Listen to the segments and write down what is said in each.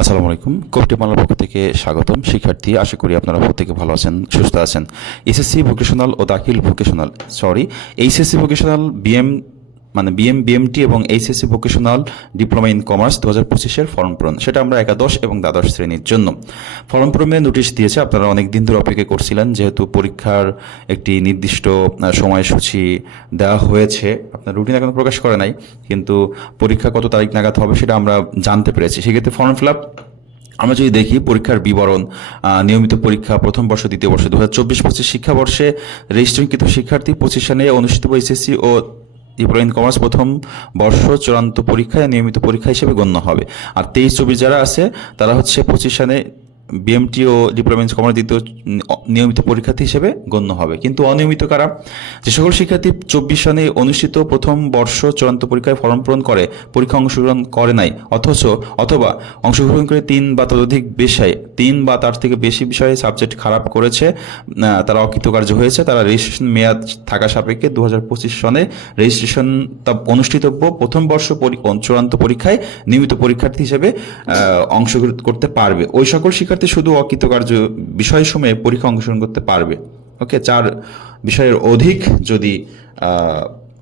আসসালামু আলাইকুম। কবিটি মালার পক্ষ থেকে স্বাগতম। শিক্ষার্থী, আশা করি আপনারা প্রত্যেকে ভালো আছেন, সুস্থ আছেন। এসএসসি ভোকেশনাল ও দাখিল vocational sorry HSC vocational BM মানে বিএম বিএমটি এবং HSC vocational diploma in commerce দু হাজার পঁচিশের ফর্ম পূরণ। সেটা আমরা একাদশ এবং দ্বাদশ শ্রেণির জন্য। ফর্ম পূরণের নোটিশ দিয়েছে, আপনারা অনেক দিন ধরে অপেক্ষা করছিলেন, যেহেতু পরীক্ষার একটি নির্দিষ্ট সময়সূচি দেওয়া হয়েছে। আপনার রুটিন এখনও প্রকাশ করে নাই, কিন্তু পরীক্ষা কত তারিখ নাগাদ হবে সেটা আমরা জানতে পেরেছি। সেক্ষেত্রে ফর্ম ফিল আপ আমরা যদি দেখি পরীক্ষার বিবরণ নিয়মিত পরীক্ষা প্রথম বর্ষ, দ্বিতীয় বর্ষ দু হাজার চব্বিশ পঁচিশ শিক্ষাবর্ষে রেজিস্ট্রেশনকৃত শিক্ষার্থী প্রতিষ্ঠানে অনুষ্ঠিত এসএসসি ও ইন কমার্স প্রথম বর্ষ চূড়ান্ত পরীক্ষায় নিয়মিত পরীক্ষা হিসেবে গণ্য হবে। আর তেইশ চব্বিশ যারা আছে, তারা হচ্ছে পঁচিশ সালে বিএমটি ও ডিপ্লোমা ইন কমার্স দ্বিতীয় নিয়মিত পরীক্ষার্থী হিসেবে গণ্য হবে। কিন্তু অনিয়মিত কারা? যে সকল শিক্ষার্থী চব্বিশ সনে অনুষ্ঠিত প্রথম বর্ষ চূড়ান্ত পরীক্ষায় ফর্ম পূরণ করে, পরীক্ষা অংশগ্রহণ করে নাই, অথচ, অথবা অংশগ্রহণ করে তিন বা ততোধিক বিষয়ে, তিন বা তার থেকে বেশি বিষয়ে সাবজেক্ট খারাপ করেছে তারা অকৃতকার্য হয়েছে, তারা রেজিস্ট্রেশন মেয়াদ থাকা সাপেক্ষে দু হাজার পঁচিশ সনে রেজিস্ট্রেশন তা অনুষ্ঠিতব্য প্রথম বর্ষ চূড়ান্ত পরীক্ষায় নিয়মিত পরীক্ষার্থী হিসেবে অংশগ্রহণ করতে পারবে। ওই সকল শিক্ষার্থী শুধু অকৃতকার্য বিষয় সময়ে পরীক্ষা অংশগ্রহণ করতে পারবে। ওকে, চার বিষয়ের অধিক যদি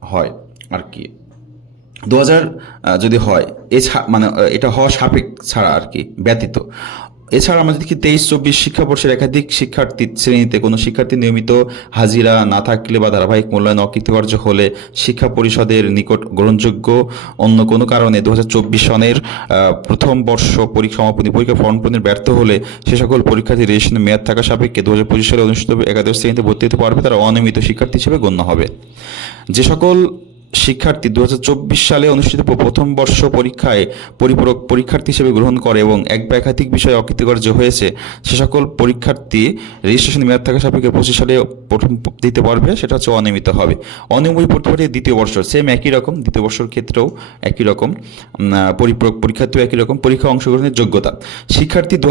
হয় আর কি। দু হাজার যদি হয়, এছাড়া মানে এটা হওয়া সাপেক্ষ ছাড়া আর কি, ব্যতীত। এছাড়া আমরা যদি তেইশ, চব্বিশ শিক্ষাবর্ষের একাধিক শিক্ষার্থী শ্রেণীতে কোনো শিক্ষার্থী নিয়মিত হাজিরা না থাকলে বা ধারাবাহিক মূল্যায়ন অকৃতকার্য হলে শিক্ষা পরিষদের নিকট গ্রহণযোগ্য। অন্য কোনো কারণে দু হাজার চব্বিশ সনের প্রথম বর্ষ পরীক্ষা সমাপনী পরীক্ষা ফর্ম পূরণের ব্যর্থ হলে সে সকল পরীক্ষার্থী রেজিস্ট্রেশনের মেয়াদ থাকা সাপেক্ষে দু হাজার পঁচিশ সালে অনুষ্ঠিত একাদশ শ্রেণীতে ভর্তি হতে পারবে তারা অনিয়মিত শিক্ষার্থী হিসেবে গণ্য হবে। যে সকল শিক্ষার্থী দু হাজার চব্বিশ সালে অনুষ্ঠিত প্রথম বর্ষ পরীক্ষায় পরিপূরক পরীক্ষার্থী হিসেবে গ্রহণ করে এবং এক বা একাধিক বিষয়ে অকৃতকার্য হয়েছে। সে সকল পরীক্ষার্থী রেজিস্ট্রেশন মেয়াদ থাকা সাপেক্ষে পঁচিশ সালে প্রথম দিতে পারবে, সেটা হচ্ছে অনিয়মিত হবে। অনিয়মিত পড়তে পারে দ্বিতীয় বর্ষ সেম একই রকম, দ্বিতীয় বর্ষের ক্ষেত্রেও একই রকম পরিপূরক পরীক্ষার্থীও একই রকম, পরীক্ষা অংশগ্রহণের যোগ্যতা। শিক্ষার্থী দু,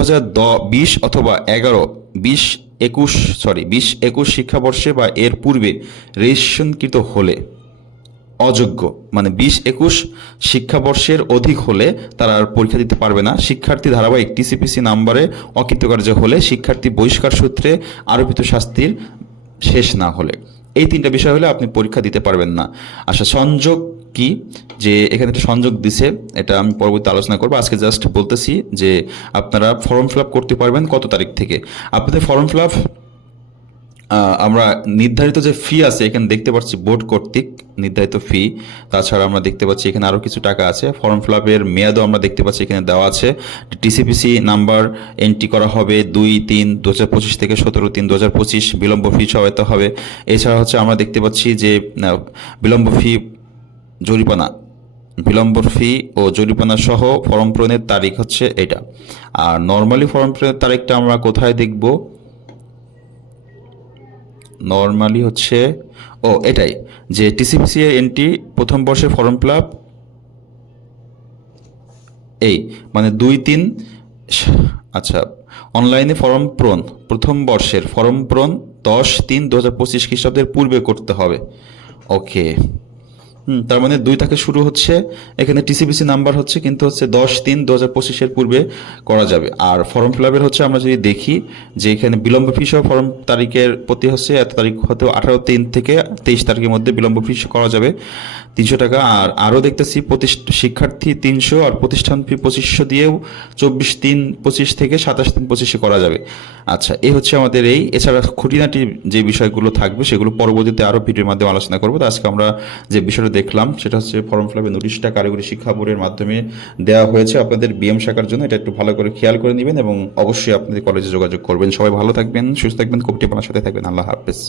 বিশ অথবা এগারো, বিশ একুশ সরি বিশ একুশ শিক্ষাবর্ষে বা এর পূর্বে রেজিস্ট্রেশনকৃত হলে অযোগ্য। মানে বিশ একুশ শিক্ষাবর্ষের অধিক হলে তারা আর পরীক্ষা দিতে পারবে না। শিক্ষার্থী ধারাবাহিক টিসিপিসি নাম্বারে অকৃতকার্য হলে শিক্ষার্থী বহিষ্কার সূত্রে আরোপিত শাস্তির শেষ না হলে। এই তিনটা বিষয় হলে আপনি পরীক্ষা দিতে পারবেন না। আচ্ছা সংযোগ কি? যে এখানে একটা সংযোগ দিছে, এটা আমি পরবর্তী আলোচনা করব। আজকে জাস্ট বলতেছি যে আপনারা ফর্ম ফিল করতে পারবেন কত তারিখ থেকে? আপনাদের ফর্ম ফিল আমরা নির্ধারিত যে ফি আছে, এখানে দেখতে পাচ্ছি বোর্ড কর্তৃক নির্ধারিত ফি তাছাড়া আমরা দেখতে পাচ্ছি এখানে আরও কিছু টাকা আছে। ফর্ম ফিল আপের মেয়াদও আমরা দেখতে পাচ্ছি এখানে দেওয়া আছে। টিসিপিসি নাম্বার এন্ট্রি করা হবে দুই তিন দু হাজার পঁচিশ থেকে সতেরো তিন দু হাজার পঁচিশ। বিলম্ব ফি সহায়তা হবে। এছাড়া হচ্ছে আমরা দেখতে পাচ্ছি যে বিলম্ব ফি জরিপানা বিলম্ব ফি ও জরিপানা সহ ফর্ম পূরণের তারিখ হচ্ছে এটা। আর নর্মালি ফর্ম পূরণের তারিখটা আমরা কোথায় দেখব? নর্মালি হচ্ছে, ও, এটাই, যে টিসিপিসি এর এন্ট্রি প্রথম বর্ষের ফর্ম ফিল এই মানে দুই, তিন আচ্ছা অনলাইনে ফর্ম পূরণ, প্রথম বর্ষের ফর্ম পূরণ দশ, তিন দু হাজার পঁচিশ খ্রিস্টাব্দের পূর্বে করতে হবে। ওকে হুম। তার মানে দুই থেকে শুরু হচ্ছে, এখানে টিসিবিসি নাম্বার হচ্ছে কিন্তু হচ্ছে দশ তিন দু হাজার পঁচিশের পূর্বে করা যাবে। আর ফর্ম ফিল আপের হচ্ছে আমরা যদি দেখি যে এখানে বিলম্ব ফি সহ ফর্ম তারিখের প্রতি হচ্ছে এত তারিখ হতে আঠারো তিন থেকে তেইশ তারিখের মধ্যে বিলম্ব ফি করা যাবে তিনশো টাকা। আর আরও দেখতেছি শিক্ষার্থী তিনশো আর প্রতিষ্ঠান ফি পঁচিশশো দিয়েও চব্বিশ তিন পঁচিশ থেকে সাতাশ তিন পঁচিশে করা যাবে। আচ্ছা এই হচ্ছে আমাদের এই। এছাড়া খুঁটিনাটি যে বিষয়গুলো থাকবে সেগুলো পরবর্তীতে আরও ভিডিওর মাধ্যমে আলোচনা করব। তো আজকে আমরা যে বিষয়টা দেখলাম, সেটা হচ্ছে ফর্ম ফিল আপে নোটিশটা কারিগরি শিক্ষা বোর্ডের মাধ্যমে দেওয়া হয়েছে। আপনাদের বিএম শাখার জন্য এটা একটু ভালো করে খেয়াল করে নেবেন এবং অবশ্যই আপনাদের কলেজে যোগাযোগ করবেন। সবাই ভালো থাকবেন, সুস্থ থাকবেন কোপটি পানার সাথে থাকবেন। আল্লাহ হাফেজ।